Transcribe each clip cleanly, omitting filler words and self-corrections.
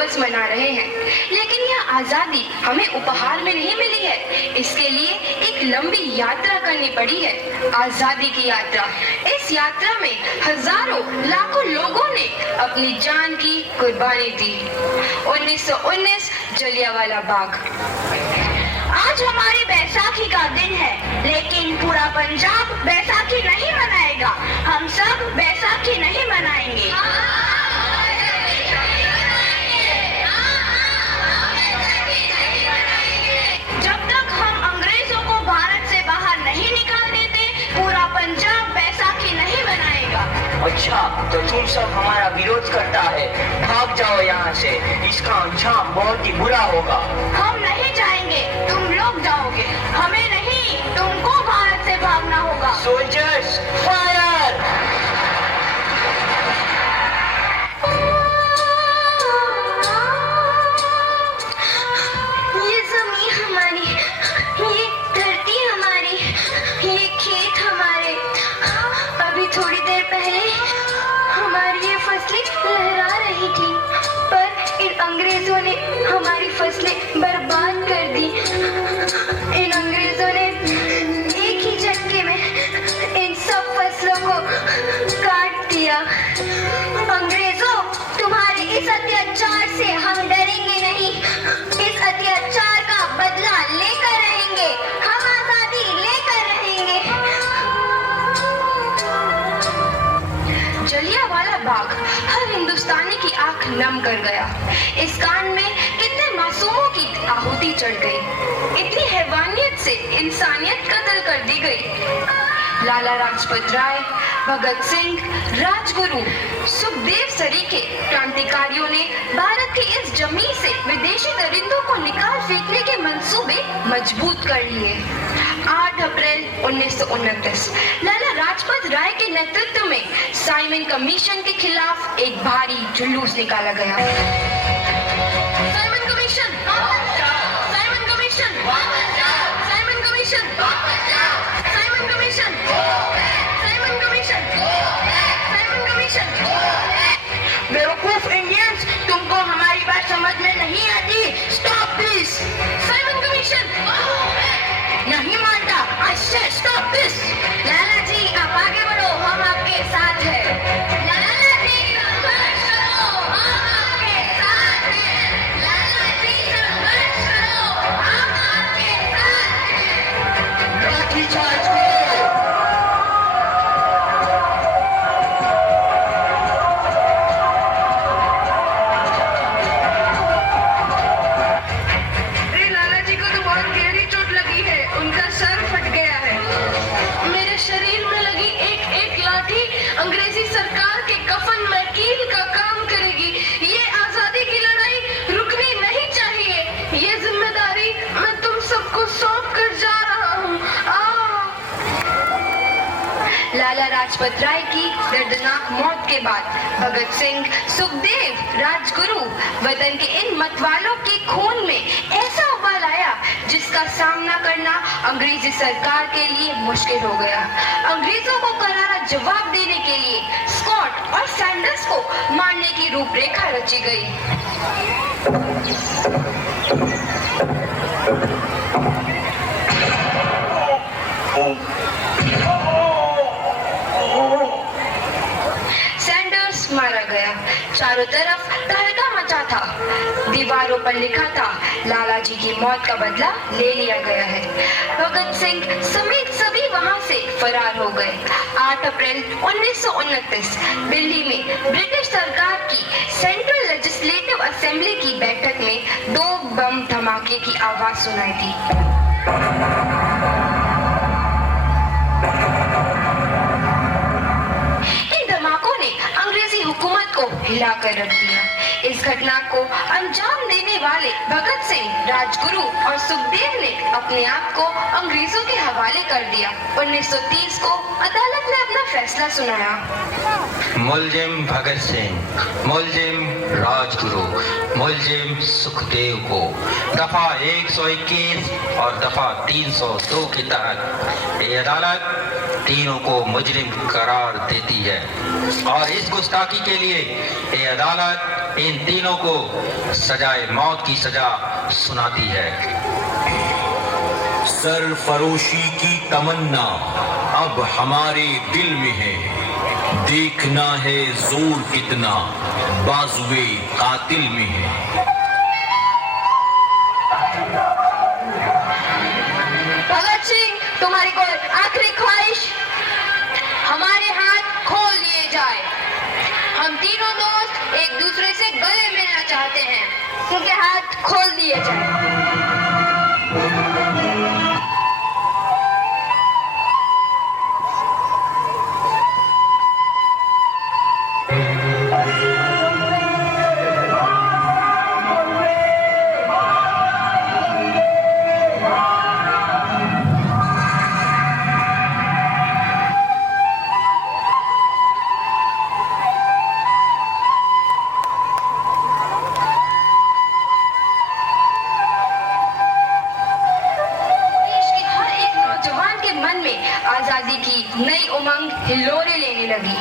दिवस मना रहे हैं, लेकिन यह आजादी हमें उपहार में नहीं मिली है। इसके लिए एक लंबी यात्रा करनी पड़ी है, आजादी की यात्रा। इस यात्रा में हजारों लाखों लोगों ने अपनी जान की कुर्बानी दी। 1919 जलियांवाला बाग। आज हमारी बैसाखी का दिन है, लेकिन पूरा पंजाब बैसाखी नहीं मनाएगा। हम सब बैसाखी नहीं मनाएंगे। जब तक हम अंग्रेजों को भारत से बाहर नहीं निकाल देते, पूरा पंजाब बैसाखी नहीं मनाएगा। अच्छा, तो तुम सब हमारा विरोध करता है, भाग जाओ यहाँ से। इसका अंजाम बहुत ही बुरा होगा। हम नहीं जाएंगे, तुम लोग जाओगे। हमें नहीं, तुमको भारत से भागना होगा। Soldiers fire! ये जमीन हमारी, ये धरती हमारी, ये खेत हमारे। अभी थोड़ी देर पहले हमारी ये फसलें लहरा रही थी, पर इन अंग्रेजों ने हमारी फसलें बर्बाद कर दी। इन अंग्रेजों ने एक ही झटके में इन सब फसलों को काट दिया। अंग्रेजों, तुम्हारे इस अत्याचार से हम डरेंगे नहीं। इस अत्याचार का बदला लेकर रहेंगे। हम आजादी लेकर रहेंगे। जलियांवाला बाग हर हिंदुस्तानी की आंख नम कर गया। इस कांड में कितने मासूमों की आहुति चढ़ गई। इतनी हैवानियत से इंसानियत कत्ल कर दी गई। लाला लाजपत राय, भगत सिंह, राजगुरु, सुखदेव सरीखे क्रांतिकारियों ने भारत की इस जमीन से विदेशी दरिंदों को निकाल फेंकने के मंसूबे मजबूत कर लिए। 8 अप्रैल 1929 लाला लाजपत राय के नेतृत्व में साइमन कमीशन के खिलाफ एक भारी जुलूस निकाला गया। Simon commission, Simon commission, Simon commission, Simon commission, Simon commission, Simon commission. बेवकूफ इंडियंस, तुमको हमारी बात समझ में नहीं आती। Stop please. साइमन कमीशन नहीं मानता। आई से स्टॉप दिस। लाला जी, आप आगे बढ़ो, हम आपके साथ हैं। लाला जी, संघर्ष करो, हम आपके साथ हैं। लाला जी, संघर्ष करो, हम आपके साथ हैं। लाठीचार्ज करो। लाला जी को तो बहुत गहरी चोट लगी है, उनका सर फट गया है। मेरे शरीर में लगी एक एक लाठी अंग्रेजी सरकार के कफन में कील का काम करेगी। ये आजादी की लड़ाई रुकनी नहीं चाहिए। ये जिम्मेदारी मैं तुम सबको सौंप कर जा रहा हूँ। लाला लाजपत राय की दर्दनाक मौत के बाद भगत सिंह, सुखदेव, राजगुरु वतन के इन मतवालों के खून में ऐसा उबाल आया जिसका सामना करना अंग्रेजी सरकार के लिए मुश्किल हो गया। अंग्रेजों को करारा जवाब देने के लिए स्कॉट और सैंडर्स को मारने की रूपरेखा रची गई। सैंडर्स मारा गया। चारों तरफ तहलका मचा था। दीवारों पर लिखा था, लाला जी की मौत का बदला ले लिया गया है। भगत सिंह समेत सभी वहां से फरार हो गए। 8 अप्रैल 1929 दिल्ली में ब्रिटिश सरकार की सेंट्रल लेजिस्लेटिव असेंबली की बैठक में 2 बम धमाके की आवाज सुनाई दी। हुकूमत को हिलाकर रख दिया। इस घटना को अंजाम देने वाले भगत सिंह, राजगुरु और सुखदेव ने अपने आप को अंग्रेजों के हवाले कर दिया। 1930 को अदालत ने अपना फैसला सुनाया। मुलजिम भगत सिंह, मुलजिम राजगुरु, मुलजिम सुखदेव को दफा 121 और दफा 302 के तहत ये अदालत तीनों को मुजरिम करार देती है और इस गुस्ताखी के लिए ये अदालत इन तीनों को सजाए मौत की सजा सुनाती है। सरफरोशी की तमन्ना अब हमारे दिल में है, देखना है जोर कितना बाजुए कातिल में है। भगत सिंह, तुम्हारी कोई आखिरी ख्वाहिश? हमारे हाथ खोल दिए जाए। हम तीनों दोस्त एक दूसरे से गले मिलना चाहते हैं। उनके हाथ खोल दिए जाए। आजादी की नई उमंग हिलोरे लेने लगी।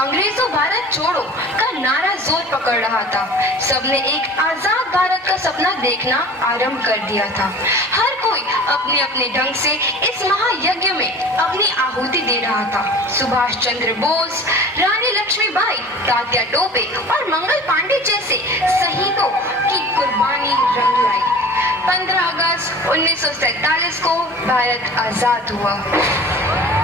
अंग्रेजों भारत छोड़ो का नारा जोर पकड़ रहा था। सबने एक आजाद भारत का सपना देखना आरंभ कर दिया था। हर कोई अपने अपने ढंग से इस महायज्ञ में अपनी आहुति दे रहा था। सुभाष चंद्र बोस, रानी लक्ष्मीबाई, तात्या टोपे और मंगल पांडे जैसे शहीदों की कुर्बानी रंग लाई। 15 अगस्त 1947 को भारत आजाद हुआ।